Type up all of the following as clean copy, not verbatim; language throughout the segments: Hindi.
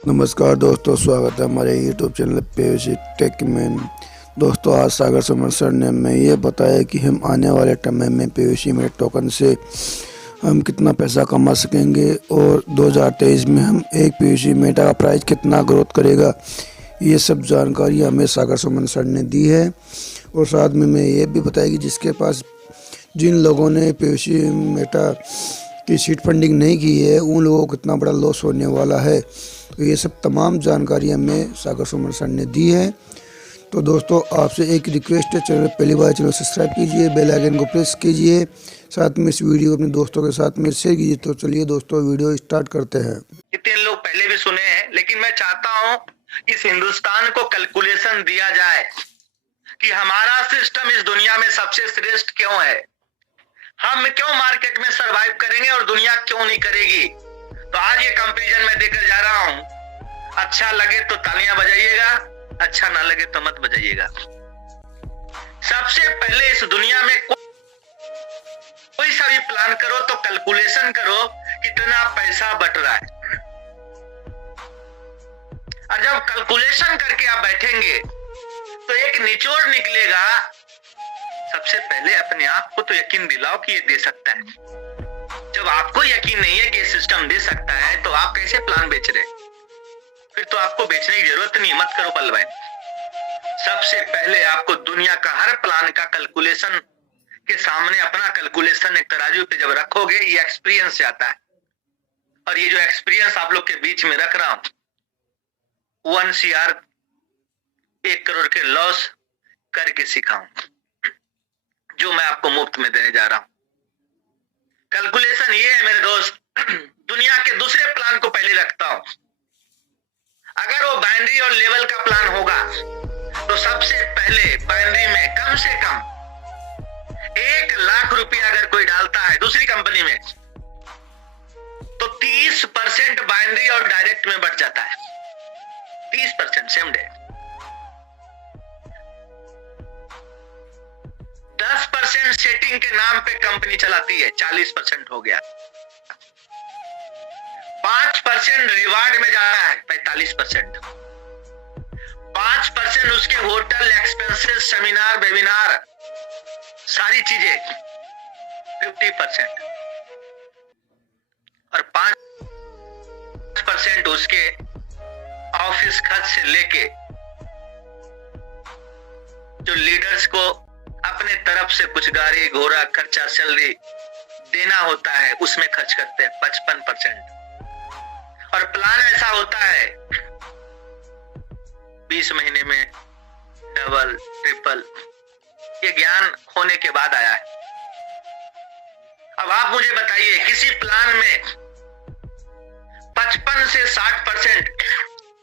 नमस्कार दोस्तों, स्वागत है हमारे YouTube चैनल पे टेक में। दोस्तों, आज सागर सुमन सर ने हमें ये बताया कि हम आने वाले समय में पीयूसी में टोकन से हम कितना पैसा कमा सकेंगे और 2023 में हम एक पीयूसी मेटा का प्राइस कितना ग्रोथ करेगा। ये सब जानकारी हमें सागर सुमन सर ने दी है और साथ में मैं ये भी बताया कि जिन लोगों ने पीयूसी मेटा की सीट फंडिंग नहीं की है उन लोगों को कितना बड़ा लॉस होने वाला है। तो ये सब तमाम जानकारी हमें सागर सुमन सर ने दी है। तो दोस्तों, आपसे एक रिक्वेस्ट है, चैनल पहली बार चैनल सब्सक्राइब कीजिए, बेल आइकन को प्रेस कीजिए, साथ में इस वीडियो अपने दोस्तों के साथ में शेयर कीजिए। तो चलिए दोस्तों, वीडियो स्टार्ट करते हैं। इतने लोग पहले भी सुने हैं, लेकिन मैं चाहता हूं इस हिंदुस्तान को कैलकुलेशन दिया जाए कि हमारा सिस्टम इस दुनिया में सबसे श्रेष्ठ क्यों है, हम क्यों मार्केट में सरवाइव करेंगे और दुनिया क्यों नहीं करेगी। तो आज ये कंपैरिजन मैं देकर जा रहा हूं। अच्छा लगे तो तालियां बजाइएगा, अच्छा ना लगे तो मत बजाइएगा। सबसे पहले इस दुनिया में कोई सा भी प्लान करो तो कैलकुलेशन करो कितना पैसा बट रहा है, और जब कैलकुलेशन करके आप बैठेंगे तो एक निचोड़ निकलेगा। सबसे पहले अपने आप को तो यकीन दिलाओ कि ये दे सकता है। जब आपको यकीन नहीं है कि ये सिस्टम दे सकता है तो आप कैसे प्लान बेच रहे? फिर तो आपको बेचने की जरूरत नहीं, मत करो पलवान। सबसे पहले आपको दुनिया का हर प्लान का कैलकुलेशन के सामने अपना कैलकुलेशन एक तराजू पे जब रखोगे, ये एक्सपीरियंस से आता है। और ये जो एक्सपीरियंस आप लोग के बीच में रख रहा हूं, 1 CR 1 करोड़ के लॉस करके सिखाऊं, जो मैं आपको मुफ्त में देने जा रहा हूं। कैलकुलेशन ये है मेरे दोस्त, दुनिया के दूसरे प्लान को पहले रखता हूं। अगर वो बाइनरी और लेवल का प्लान होगा तो सबसे पहले बाइनरी में कम से कम 1 लाख रुपया अगर कोई डालता है दूसरी कंपनी में तो 30% बाइनरी और डायरेक्ट में बढ़ जाता है। 30% सेम डे। 10% सेटिंग के नाम पे कंपनी चलाती है, 40% हो गया। 5% रिवार्ड में जाता है, 45%। 5% उसके होटल एक्सपेंसेस, सेमिनार, वेबिनार, सारी चीजें, 50%। और 5% उसके ऑफिस खर्च से लेके जो लीडर्स को अपने तरफ से कुछ गाड़ी घोड़ा खर्चा सैलरी देना होता है उसमें खर्च करते हैं 55%। और प्लान ऐसा होता है 20 महीने में डबल ट्रिपल। ये ज्ञान होने के बाद आया है। अब आप मुझे बताइए, किसी प्लान में 55 से 60%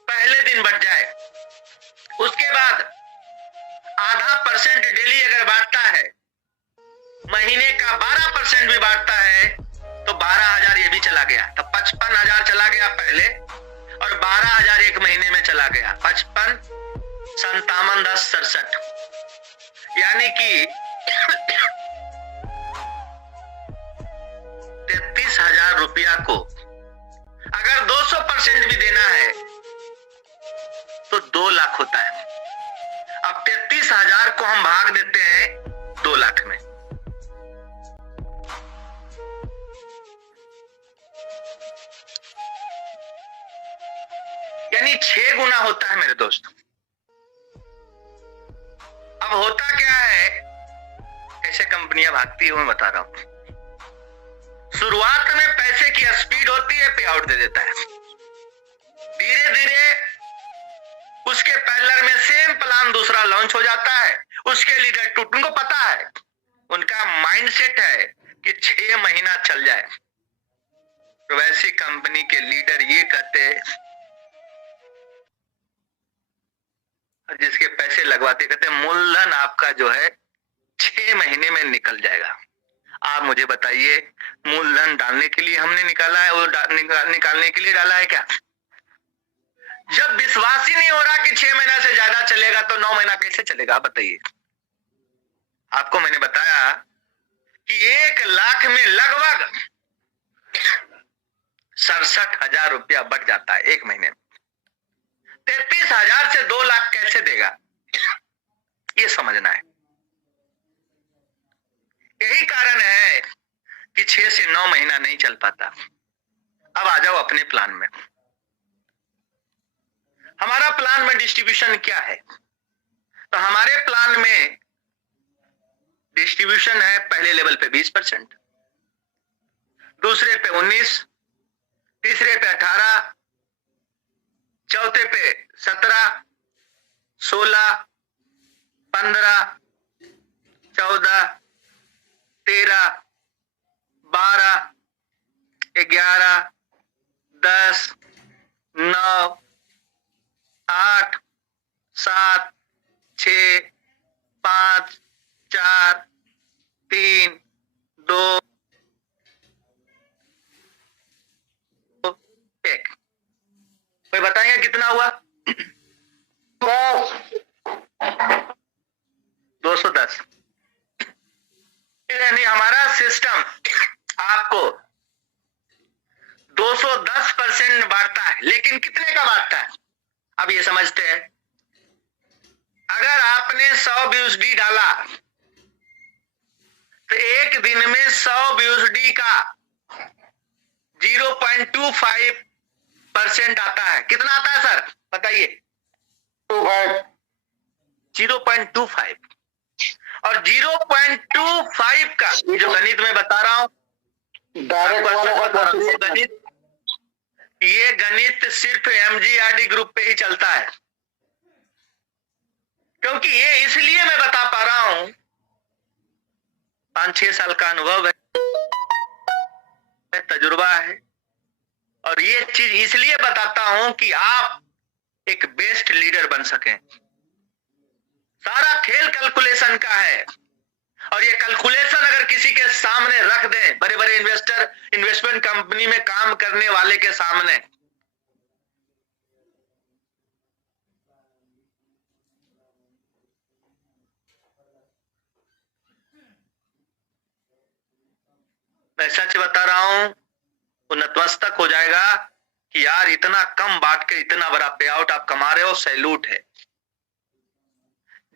पहले दिन बढ़ जाए, उसके बाद आधा % डेली अगर बांटता है, महीने का 12% भी बांटता है तो 12,000 ये भी चला गया। तो 55,000 चला गया पहले और 12,000 एक महीने में चला गया। 55 57 10 67, यानी कि 33,000 रुपया को अगर 200% भी देना है तो 2 लाख होता है। अब 33,000 को हम भाग देते हैं 2 लाख में। यानी 6 गुना होता है मेरे दोस्त। अब होता क्या है, कैसे कंपनियां भागती है मैं बता रहा हूं। शुरुआत में पैसे की स्पीड होती है, पे आउट दे देता है। धीरे धीरे उसके पैरेलल में सेम प्लान दूसरा लॉन्च हो जाता है। उसके लीडर टूट, उनको पता है, उनका माइंडसेट है कि 6 महीना चल जाए। तो वैसी कंपनी के लीडर ये कहते हैं, जिसके पैसे लगवाते कहते मूलधन आपका जो है 6 महीने में निकल जाएगा। आप मुझे बताइए, मूलधन डालने के लिए हमने निकाला है और निकालने के लिए डाला है क्या? जब विश्वास ही नहीं हो रहा कि 6 महीना से ज्यादा चलेगा तो 9 महीना कैसे चलेगा? बताइए। आपको मैंने बताया कि 1 लाख में लगभग 67,000 रुपया बच जाता है एक महीने में। 33,000 से 2 लाख कैसे देगा, ये समझना है। यही कारण है कि 6 से 9 महीना नहीं चल पाता। अब आ जाओ अपने प्लान में। हमारा प्लान में डिस्ट्रीब्यूशन क्या है? तो हमारे प्लान में डिस्ट्रीब्यूशन है पहले लेवल पे 20%, दूसरे पे 19, तीसरे पे 18, चौथे पे 17, 16, 15, 14, 13, 12, 11, 10, 9, 8, 7, 6, 5, 4, 3, 2, 1। कोई बताएंगे कितना हुआ? 210। यानी हमारा सिस्टम आपको 210% बांटता है, लेकिन कितने का बांटता है अब ये समझते हैं। अगर आपने 100 BUSD डाला तो एक दिन में 100 BUSD का 0.25% आता है। कितना आता है सर बताइए? 0.25। और 0.25 का ये जो गणित मैं बता रहा हूं, गणित, ये गणित सिर्फ MGRD ग्रुप पे ही चलता है। क्योंकि ये इसलिए मैं बता पा रहा हूं, 5-6 साल का अनुभव है, तजुर्बा है, और ये चीज इसलिए बताता हूं कि आप एक बेस्ट लीडर बन सकें। सारा खेल कैलकुलेशन का है, और ये कैलकुलेशन अगर किसी के सामने रख दें, बड़े बड़े इन्वेस्टर, इन्वेस्टमेंट कंपनी में काम करने वाले के सामने, मैं सच बता रहा हूं, वो नतमस्तक हो जाएगा कि यार इतना कम बांट के इतना बड़ा पे आउट आप कमा रहे हो, सैल्यूट है।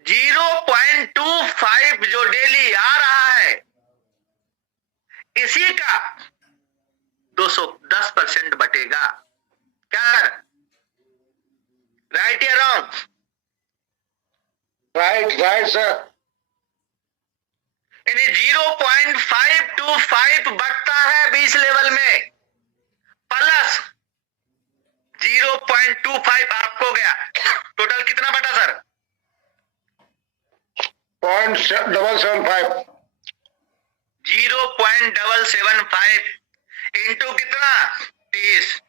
0.25 जो डेली आ रहा है, इसी का 210% बटेगा। क्या राइट या रॉन्ग? Right sir. यानी 0.525 बटता है 20 लेवल में, प्लस 0.25 आपको गया। टोटल कितना बटा सर? 0.775। 0.775 इंटू कितना? 30।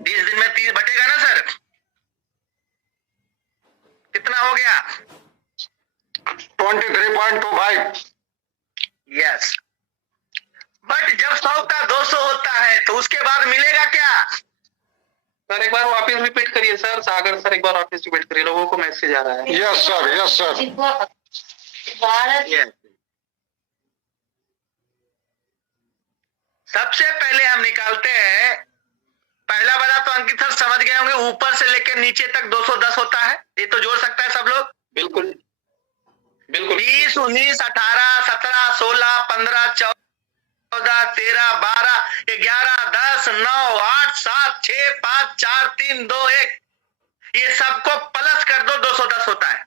30 दिन में 30 बटेगा ना सर? कितना हो गया? 23.25। यस। बट जब 100 का 200 होता है तो उसके बाद मिलेगा क्या? सर एक बार वापस रिपीट करिए सर। सागर सर एक बार वापस रिपीट करिए, लोगों को मैसेज आ रहा है। Yes sir. Yes. सबसे पहले हम निकालते हैं, पहला वाला तो अंकित सर समझ गए होंगे, ऊपर से लेकर नीचे तक 210 होता है। ये तो जोड़ सकता है सब लोग। बिल्कुल 20, 19, 18, 17, 16, 15, 14, 13, 12, 11, 10, 9, 8, 7, 6, 5, 4, 3, 2, 1। ये सबको प्लस कर दो, 210 होता है।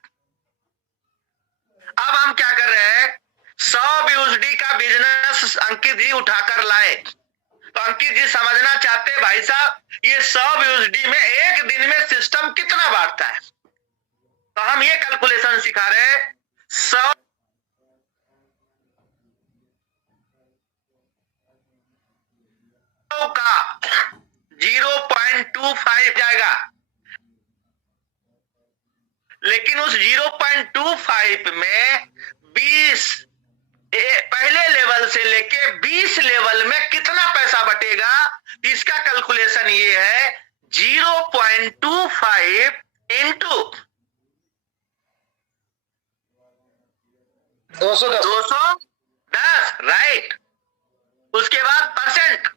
अब हम क्या कर रहे हैं, 100 BUSD का बिजनेस अंकित जी उठाकर लाए। तो अंकित जी समझना चाहते भाई साहब, ये 100 BUSD में एक दिन में सिस्टम कितना बांटता है। तो हम ये कैलकुलेशन सिखा रहे हैं। 100 का 0.25 जाएगा, लेकिन उस 0.25 में 20 पहले लेवल से लेके 20 लेवल में कितना पैसा बटेगा, इसका कैलकुलेशन ये है 0.25 इंटू 210, राइट। उसके बाद परसेंट,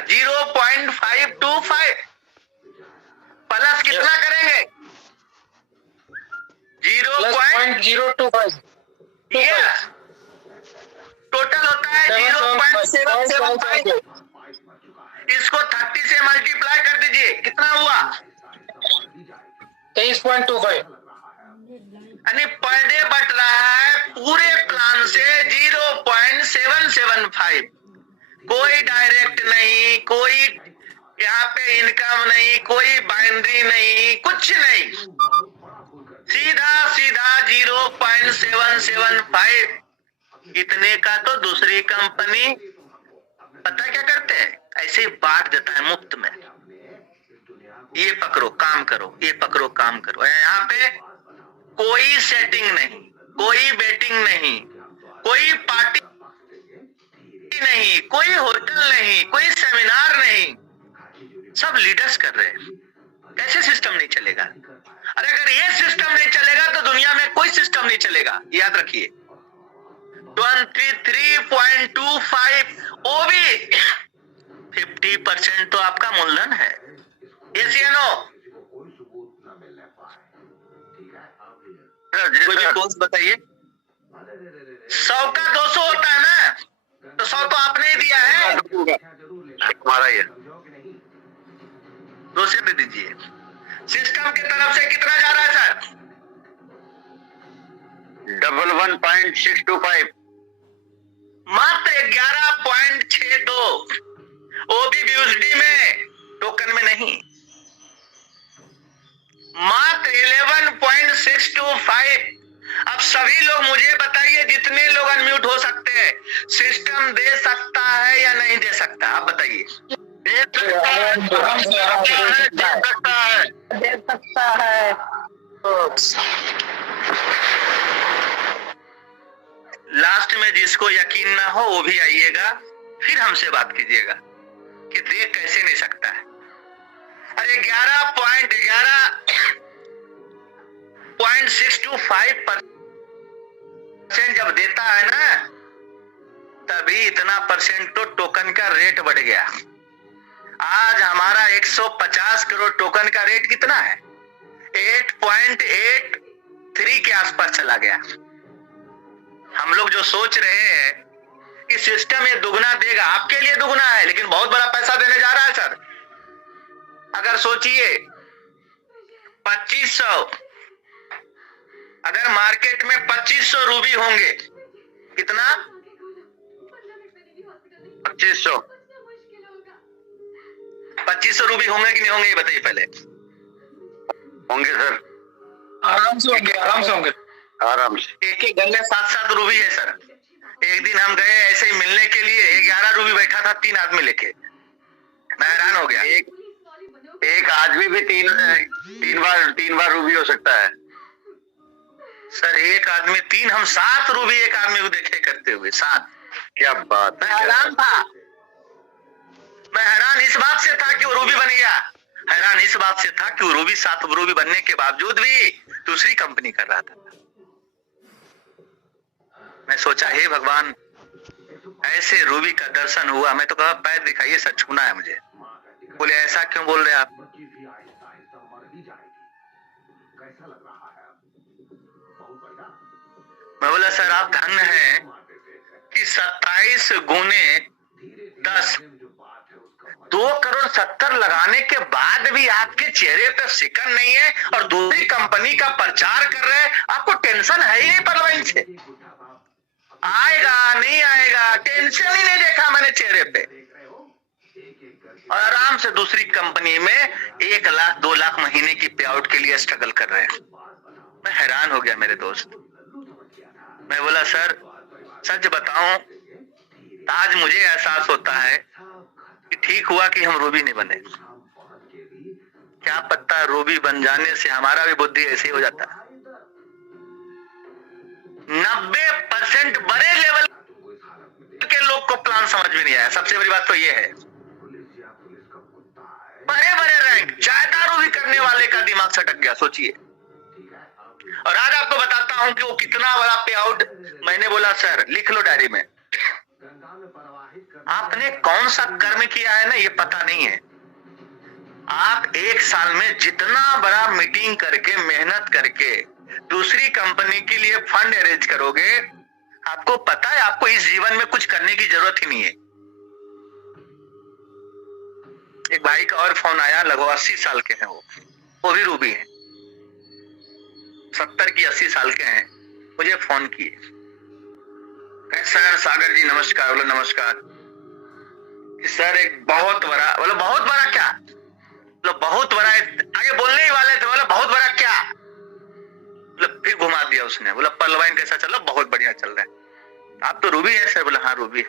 सर 0.525 प्लस कितना करेंगे? 0.025 यस, टोटल होता है 0.775। इसको 30 से मल्टीप्लाई कर दीजिए, कितना हुआ? 23.25। यानी पर डे बट रहा है पूरे प्लान से 0.775। कोई डायरेक्ट नहीं, कोई यहाँ पे इनकम नहीं, कोई बाइंड्री नहीं, कुछ नहीं, सीधा सीधा 0.775। इतने का तो दूसरी कंपनी पता क्या करते हैं, ऐसे ही बांट देता है मुफ्त में। ये पकड़ो काम करो, ये पकड़ो काम करो। यहाँ पे कोई सेटिंग नहीं, कोई बेटिंग नहीं, कोई पार्टी नहीं, कोई होटल नहीं, कोई सेमिनार नहीं, सब लीडर्स कर रहे हैं। कैसे सिस्टम नहीं चलेगा? अरे अगर ये सिस्टम नहीं चलेगा तो दुनिया में कोई सिस्टम नहीं चलेगा, याद रखिए। 23.25 वो भी 50% तो आपका मूलधन है। यस या नो? कोई भी कोर्स बताइए। 100 का 200 होता है ना, तो 100 तो आपने ही दिया है, हमारा ये 200 दे दीजिए। सिस्टम की तरफ से कितना जा रहा है सर? 11.625। मात्र 11.62, वो भी BUSD में, टोकन में नहीं। मात्र 11.625। अब सभी लोग मुझे बताइए, जितने लोग अनम्यूट हो सकते हैं, सिस्टम दे सकता है या नहीं दे सकता? आप बताइए। दे सकता है, दे सकता है। लास्ट में जिसको यकीन ना हो वो भी आइएगा, फिर हमसे बात कीजिएगा कि देख कैसे नहीं सकता है। अरे 11.625% जब देता है ना, तभी इतना परसेंट तो टोकन का रेट बढ़ गया। आज हमारा 150 करोड़ टोकन का रेट कितना है? 8.83 के आसपास चला गया। हम लोग जो सोच रहे हैं कि सिस्टम ये दुगना देगा, आपके लिए दुगना है, लेकिन बहुत बड़ा पैसा देने जा रहा है सर। अगर सोचिए 2500, अगर मार्केट में 2500 रूबी होंगे, कितना? 2500 2500 रूबी होंगे कि नहीं होंगे, ये बताइए पहले। होंगे सर, आराम से होंगे, आराम से होंगे, आराम से। एक एक गन्ने 7-7 रूबी है सर। एक दिन हम गए ऐसे ही मिलने के लिए, 11 रूबी बैठा था 3 आदमी लेके, मैं हैरान हो गया। एक आदमी भी तीन बार रूबी हो सकता है सर। एक आदमी 3, हम 7 रूबी एक आदमी को देखे करते हुए, 7। क्या बात मैं है। हैरान था। मैं हैरान इस बात से था कि वो रूबी बन गया, हैरान इस बात से था कि वो रूबी 7 रूबी बनने के बावजूद भी दूसरी कंपनी कर रहा था। मैं सोचा हे भगवान, ऐसे रूबी का दर्शन हुआ। मैं तो कहा पैर दिखाइए सर, छूना है मुझे। बोले ऐसा क्यों बोल रहे आप? मैं बोला सर आप धन्य हैं कि 27 गुने 10, 2.70 लगाने के बाद भी आपके चेहरे पे शिकन नहीं है और दूसरी कंपनी का प्रचार कर रहे हैं। आपको टेंशन है ही नहीं परवाइन से, आएगा नहीं आएगा, टेंशन ही नहीं देखा मैंने चेहरे पे। और आराम से दूसरी कंपनी में 1 लाख 2 लाख महीने की पे आउट के लिए स्ट्रगल कर रहे हैं। मैं हैरान हो गया मेरे दोस्त। मैं बोला सर सच बताऊं, आज मुझे एहसास होता है कि ठीक हुआ कि हम रूबी नहीं बने। क्या पता रूबी बन जाने से हमारा भी बुद्धि ऐसे ही हो जाता है। 90% बड़े लेवल के लोग को प्लान समझ में नहीं आया। सबसे बड़ी बात तो ये है, बड़े बड़े रैंक ज्यादा रूबी करने वाले का दिमाग सटक गया, सोचिए। और आज आपको बताता हूं कि वो कितना बड़ा पे आउट। मैंने बोला सर लिख लो डायरी में, आपने कौन सा कर्म किया है ना, ये पता नहीं है। आप एक साल में जितना बड़ा मीटिंग करके, मेहनत करके दूसरी कंपनी के लिए फंड अरेंज करोगे, आपको पता है आपको इस जीवन में कुछ करने की जरूरत ही नहीं है। एक भाई का और फोन आया, लगभग 80 साल के हैं वो भी रूबी है, 70 की 80 साल के हैं। मुझे फोन किए, सर सागर जी नमस्कार। बोला नमस्कार। सर एक बहुत बड़ा, बोला बहुत बड़ा क्या? बोला बहुत बड़ा है। आगे बोलने ही वाले थे, बोला बहुत बड़ा क्या? बोला फिर घुमा दिया उसने। बोला पलवाइन कैसा चल रहा? बहुत बढ़िया चल रहा है। आप तो रूबी है सर? बोला हाँ रूबी है।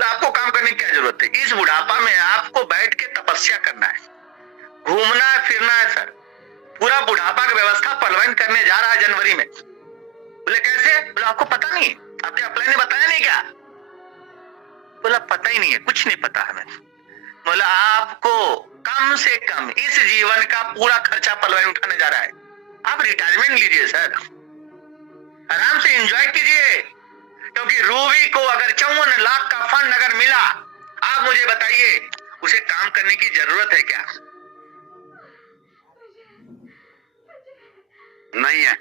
आपको काम करने की क्या जरूरत है? इस बुढ़ापा में आपको बैठ के तपस्या करना है, घूमना फिरना है सर। पूरा बुढ़ापा की व्यवस्था पलवाइन करने जा रहा है जनवरी में। बोले कैसे? बोला आपको पता नहीं? आपके अप्लाई ने बताया नहीं क्या? बोला पता ही नहीं है, कुछ नहीं पता हमें। बोला आपको कम से कम इस जीवन का पूरा खर्चा पलवाइन उठाने जा रहा है। आप रिटायरमेंट लीजिए सर, आराम से एंजॉय कीजिए। क्योंकि रूबी को अगर 54 लाख का फंड अगर मिला, आप मुझे बताइए उसे काम करने की जरूरत है क्या? नहीं है।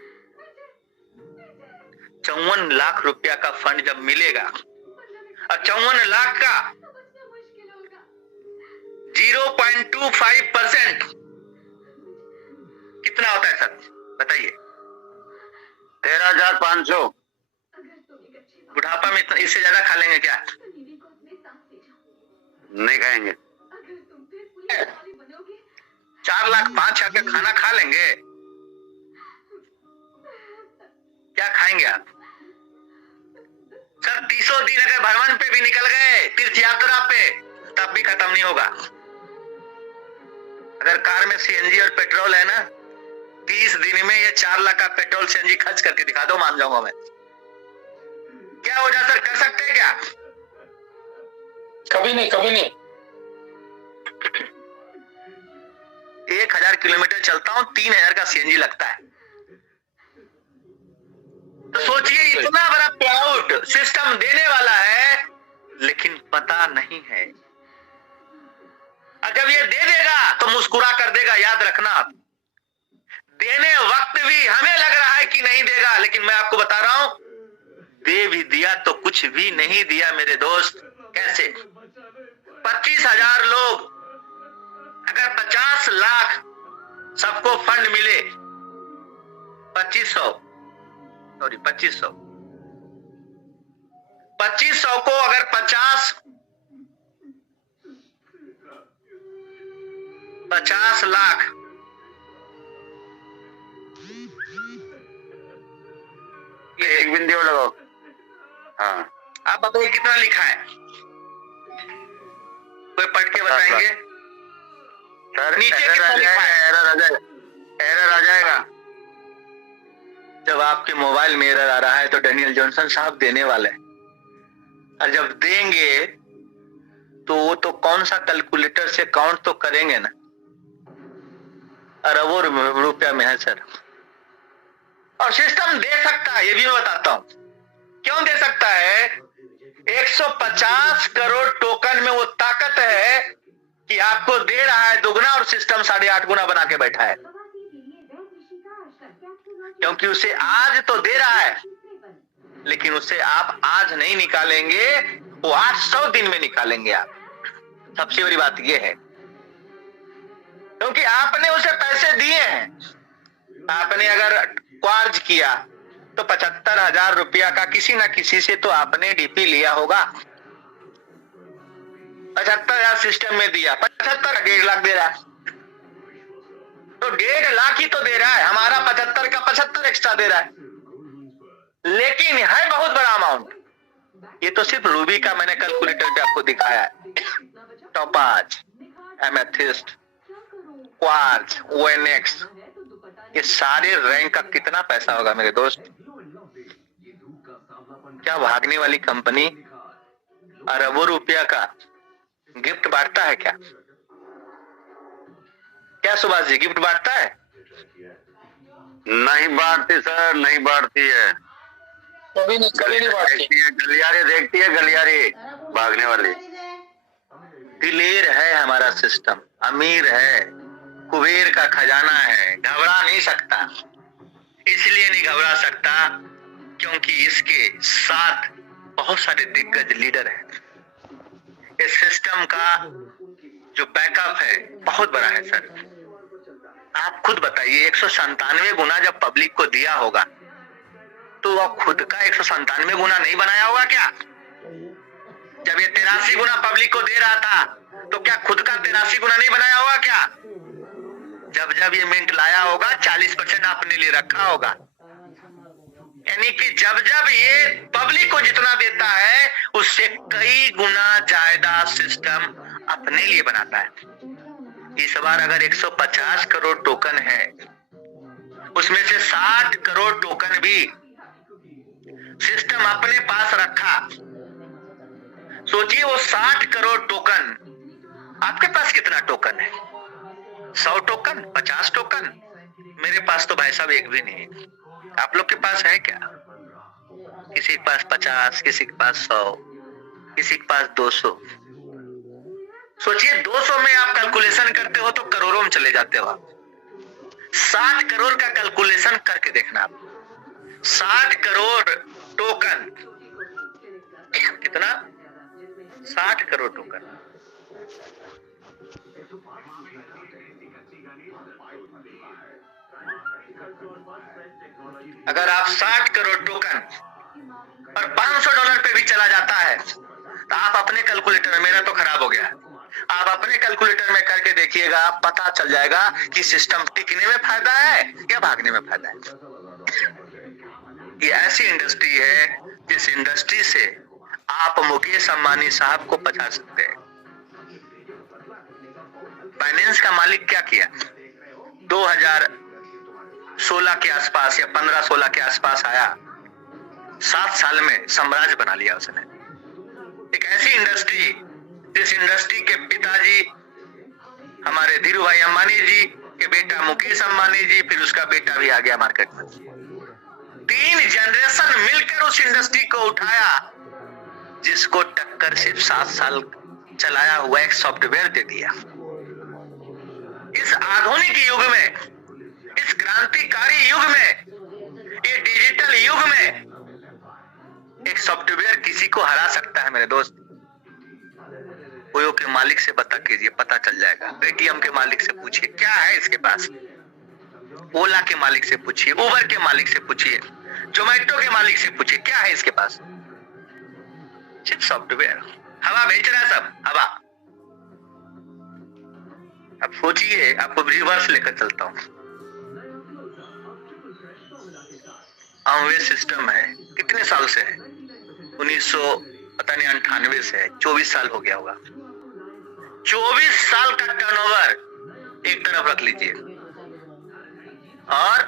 54 लाख रुपया का फंड जब मिलेगा और 54 लाख का 0.25% कितना होता है सर बताइए? 13,500। बुढ़ापा में इतना, इससे ज्यादा खा लेंगे क्या? नहीं खाएंगे। 4 लाख 5 हजार का खाना खा लेंगे? क्या खाएंगे आप सर? 30 दिन अगर भ्रमण पे भी निकल गए, तीर्थ यात्रा पे, तब भी खत्म नहीं होगा। अगर कार में सीएनजी और पेट्रोल है ना, 30 दिन में ये 4 लाख का पेट्रोल सीएनजी खर्च करके दिखा दो, मान जाऊंगा मैं। क्या हो जाए सर? कर सकते हैं क्या? कभी नहीं, कभी नहीं। 1000 किलोमीटर चलता हूं, 3000 का सीएनजी लगता है। तो सोचिए इतना बड़ा पेआउट सिस्टम देने वाला है, लेकिन पता नहीं है। और जब ये दे देगा तो मुस्कुरा कर देगा, याद रखना आप। देने वक्त भी हमें लग रहा है कि नहीं देगा, लेकिन मैं आपको बता रहा हूं दे भी दिया तो कुछ भी नहीं दिया मेरे दोस्त। कैसे? 25,000 लोग, अगर 50 लाख सबको फंड मिले, 2500 को अगर 50 लाख एक बिंदी और लगाओ। हाँ आप बताइए कितना लिखा है? कोई पढ़ के बताएंगे? सर नीचे एरर कितना आ लिखा है? जाएगा, एरर आ जाएगा। जब आपके मोबाइल में एरर आ रहा है तो डैनियल जॉनसन साहब देने वाले हैं, और जब देंगे तो वो तो कौन सा कैलकुलेटर से काउंट तो करेंगे ना, अरबों रुपया में है सर। और सिस्टम दे सकता है, ये भी मैं बताता हूं क्यों दे सकता है। 150 करोड़ टोकन में वो ताकत है कि आपको दे रहा है दुगना, और सिस्टम 8.5 गुना बना के बैठा है। क्योंकि उसे आज तो दे रहा है, लेकिन उसे आप आज नहीं निकालेंगे, वो 800 दिन में निकालेंगे आप। सबसे बड़ी बात यह है, क्योंकि आपने उसे पैसे दिए हैं। आपने अगर क्वार्ज किया तो 75,000 रुपया का किसी ना किसी से तो आपने डीपी लिया होगा। 75,000 सिस्टम में दिया, 75 1.5 लाख दे रहा है, तो 1.5 लाख ही तो दे रहा है। हमारा 75 का 75 एक्स्ट्रा दे रहा है, लेकिन है बहुत बड़ा अमाउंट। ये तो सिर्फ रूबी का मैंने कैलकुलेटर पे आपको दिखाया है। टोपाज, एमेथिस्ट, क्वार्ट्ज, ओएनएक्स, ये सारे रैंक का कितना पैसा होगा मेरे दोस्त? क्या भागने वाली कंपनी अरबों रुपया का गिफ्ट बांटता है क्या? क्या सुभाष जी गिफ्ट बांटता है? नहीं बांटती सर, नहीं बांटती है। कभी नहीं बांटती। देखती है गलियारे, देखती है गलियारे भागने वाली। दिलेर है हमारा सिस्टम, अमीर है, कुबेर का खजाना है, घबरा नहीं सकता। इसलिए नहीं घबरा सकता क्योंकि इसके साथ बहुत सारे दिग्गज लीडर हैं। इस सिस्टम का जो बैकअप है बहुत बड़ा है सर। आप खुद बताइए, 197 गुना जब पब्लिक को दिया होगा तो वह खुद का 197 गुना नहीं बनाया होगा क्या? जब ये 83 गुना पब्लिक को दे रहा था तो क्या खुद का 83 गुना नहीं बनाया होगा क्या? जब जब ये मिंट लाया होगा 40% अपने लिए रखा होगा। यानी कि जब जब ये पब्लिक को जितना देता है उससे कई गुना ज्यादा सिस्टम अपने लिए बनाता है। इस बार अगर 150 करोड़ टोकन है, उसमें से 60 करोड़ टोकन भी सिस्टम अपने पास रखा। सोचिए वो 60 करोड़ टोकन, आपके पास कितना टोकन है? 100 टोकन, 50 टोकन? मेरे पास तो भाई साहब एक भी नहीं है। आप लोग के पास है क्या? किसी के पास 50, किसी के पास 100, किसी के पास 200। सोचिए 200 में आप कैलकुलेशन करते हो तो करोड़ों में चले जाते हो आप। 60 करोड़ का कैलकुलेशन करके देखना आप। 60 करोड़ टोकन कितना? 60 करोड़ टोकन। अगर आप 60 करोड़ टोकन और $500 पे भी चला जाता है तो आप अपने कैलकुलेटर में, मेरा तो खराब हो गया, आप अपने कैलकुलेटर में करके देखिएगा, आप पता चल जाएगा कि सिस्टम टिकने में फायदा है या भागने में फायदा है। ये ऐसी इंडस्ट्री है जिस इंडस्ट्री से आप मुकेश अंबानी साहब को बचा सकते हैं। फाइनेंस का मालिक क्या किया? 2016 के आसपास या 15-16 के आसपास आया, 7 साल में साम्राज्य बना लिया उसने। एक ऐसी इंडस्ट्री जिस इंडस्ट्री के पिताजी हमारे धीरू भाई अंबानी जी के बेटा मुकेश अंबानी जी, फिर उसका बेटा भी आ गया मार्केट में। 3 जनरेशन मिलकर उस इंडस्ट्री को उठाया, जिसको टक्कर सिर्फ 7 साल चलाया हुआ एक सॉफ्टवेयर दे दिया। इस आधुनिक युग में, इस क्रांतिकारी युग में, ये डिजिटल युग में एक सॉफ्टवेयर किसी को हरा सकता है मेरे दोस्त? ओयो के मालिक से पता कीजिए, पता चल जाएगा। पेटीएम के मालिक से पूछिए क्या है इसके पास, ओला के मालिक से पूछिए, उबर के मालिक से पूछिए, जोमेटो के मालिक से पूछिए क्या है इसके पास? सिर्फ सॉफ्टवेयर। हवा बेच रहा है सब, हवा। अब सोचिए, आपको रिवर्स लेकर चलता हूं। अमवे सिस्टम है, कितने साल से है? 1998 से है, 24 साल हो गया होगा। 24 साल का टर्नओवर एक तरफ रख लीजिए और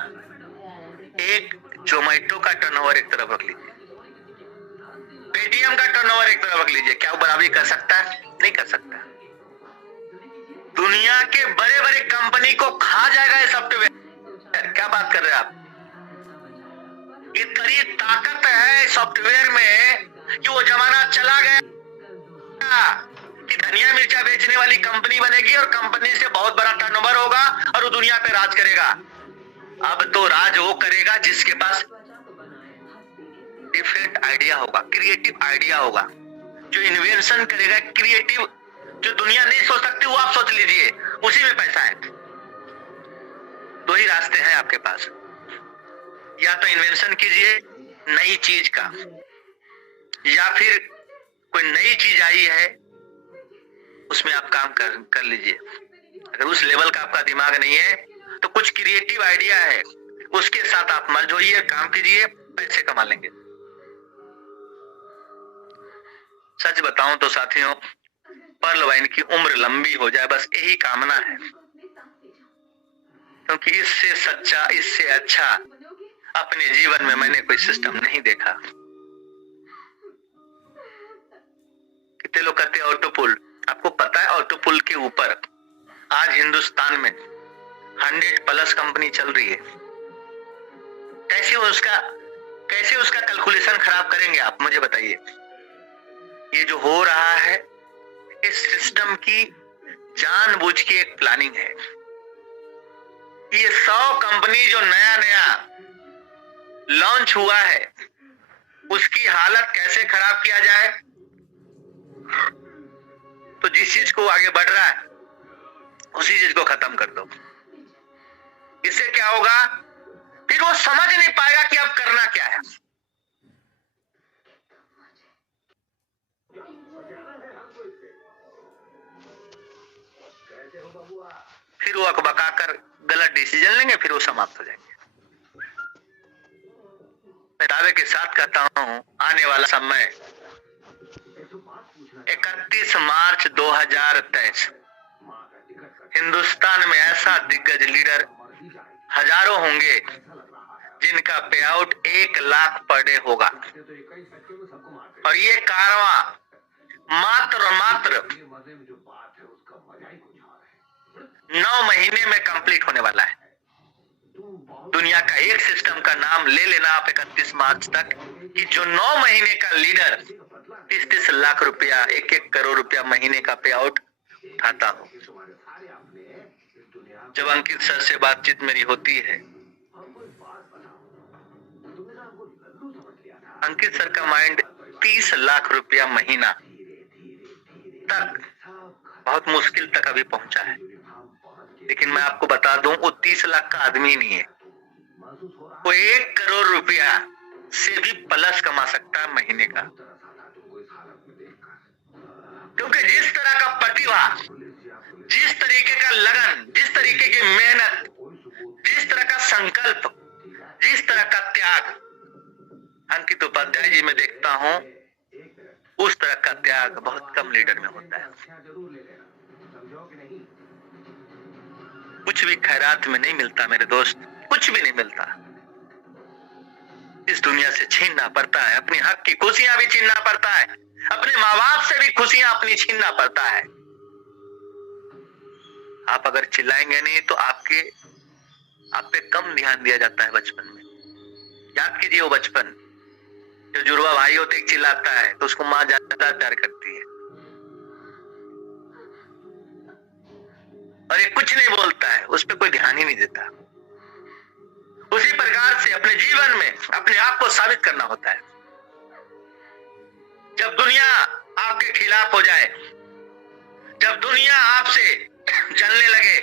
एक जोमेटो का टर्नओवर एक तरफ रख लीजिए, पेटीएम का टर्नओवर एक तरफ रख लीजिए। क्या वो बराबरी कर सकता है? नहीं कर सकता। दुनिया के बड़े बड़े कंपनी को खा जाएगा ये सॉफ्टवेयर। क्या बात कर रहे हैं आप? इतनी ताकत है सॉफ्टवेयर में कि वो जमाना चला गया कि धनिया मिर्चा बेचने वाली कंपनी बनेगी और कंपनी से बहुत बड़ा टर्नओवर होगा और वो दुनिया पे राज करेगा। अब तो राज वो करेगा जिसके पास डिफरेंट आइडिया होगा, क्रिएटिव आइडिया होगा, जो इन्वेंशन करेगा, क्रिएटिव, जो दुनिया नहीं सोच सकती वो आप सोच लीजिए। उसी में पैसा है। 2 ही रास्ते हैं आपके पास, या तो इन्वेंशन कीजिए नई चीज का, या फिर कोई नई चीज आई है उसमें आप काम कर लीजिए। अगर उस लेवल का आपका दिमाग नहीं है तो कुछ क्रिएटिव आइडिया है, उसके साथ आप मर्ज होइए, काम कीजिए, पैसे कमा लेंगे। सच बताऊं तो साथियों, पर्ल वाइन की उम्र लंबी हो जाए, बस यही कामना है, क्योंकि इससे सच्चा, इससे अच्छा अपने जीवन में मैंने कोई सिस्टम नहीं देखा। कितने लोग कहते हैं ऑटोपुल। आपको पता है ऑटोपुल के ऊपर आज हिंदुस्तान में 100+ कंपनी चल रही है। कैसे उसका कैसे उसका कैलकुलेशन खराब करेंगे आप मुझे बताइए। ये जो हो रहा है इस सिस्टम की जानबूझ के एक प्लानिंग है। ये 100 कंपनी जो नया नया लॉन्च हुआ है उसकी हालत कैसे खराब किया जाए, तो जिस चीज को आगे बढ़ रहा है उसी चीज को खत्म कर दो। इससे क्या होगा, फिर वो समझ नहीं पाएगा कि अब करना क्या है। फिर वो अकबका कर गलत डिसीजन लेंगे, फिर वो समाप्त हो जाएंगे। मैं दावे के साथ कहता हूं आने वाला समय 31 मार्च 2023 हिंदुस्तान में ऐसा दिग्गज लीडर हजारों होंगे जिनका पे आउट 1 लाख पर डे होगा, और ये कारवां मात्र और मात्र 9 महीने में कंप्लीट होने वाला है। दुनिया का एक सिस्टम का नाम ले लेना आप 31 मार्च तक कि जो 9 महीने का लीडर 30-30 लाख रुपया 1-1 करोड़ रुपया महीने का पे आउट उठाता हो। जब अंकित सर से बातचीत मेरी होती है, अंकित सर का माइंड 30 लाख रुपया महीना तक बहुत मुश्किल तक अभी पहुंचा है। लेकिन मैं आपको बता दूं वो 30 लाख का आदमी नहीं है, वो 1 करोड़ रुपया से भी प्लस कमा सकता है महीने का। क्योंकि जिस तरह का प्रतिभा, जिस तरीके का लगन, जिस तरीके की मेहनत, जिस तरह का संकल्प, जिस तरह का त्याग अंकित उपाध्याय जी में देखता हूं, उस तरह का त्याग बहुत कम लीडर में होता है। कुछ भी खैरात में नहीं मिलता मेरे दोस्त, कुछ भी नहीं मिलता। इस दुनिया से छीनना पड़ता है, अपने हक की खुशियां भी छीनना पड़ता है, अपने माँ बाप से भी खुशियां अपनी छीनना पड़ता है। आप अगर चिल्लाएंगे नहीं तो आप पे कम ध्यान दिया जाता है बचपन में। याद कीजिए वो बचपन, जो जुड़वा भाई होते एक चिल्लाता है तो उसको माँ ज्यादा प्यार करती है, और ये कुछ नहीं बोलता है, उस पर कोई ध्यान ही नहीं देता। उसी प्रकार से अपने जीवन में अपने आप को साबित करना होता है। जब दुनिया आपके खिलाफ हो जाए, जब दुनिया आपसे जलने लगे,